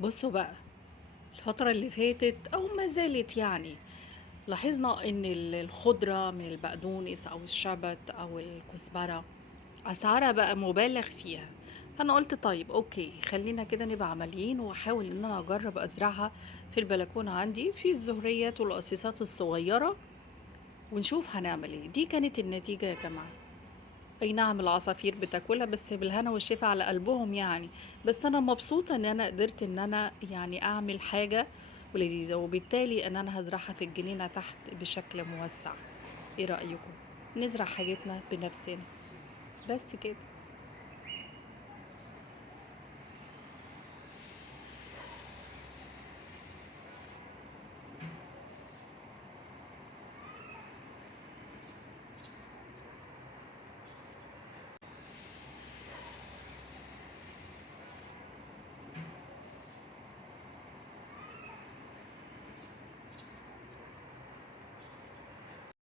بصوا بقى، الفترة اللي فاتت أو ما زالت يعني لاحظنا إن الخضرة من البقدونس أو الشبت أو الكزبرة أسعارها بقى مبالغ فيها. فأنا قلت طيب أوكي، خلينا كده نبقى عمليين وأحاول إن أنا أجرب أزرعها في البلكونة عندي في الزهريات والقصيصات الصغيرة، ونشوف هنعمل إيه. دي كانت النتيجة يا جماعة. أي نعم، العصافير بتاكلها بس بالهنا والشفا على قلبهم يعني. بس أنا مبسوطة إن أنا قدرت إن أنا يعني أعمل حاجة ولذيذة، وبالتالي إن أنا هزرعها في الجنينة تحت بشكل موسع. إيه رأيكم؟ نزرع حاجتنا بنفسنا. بس كده.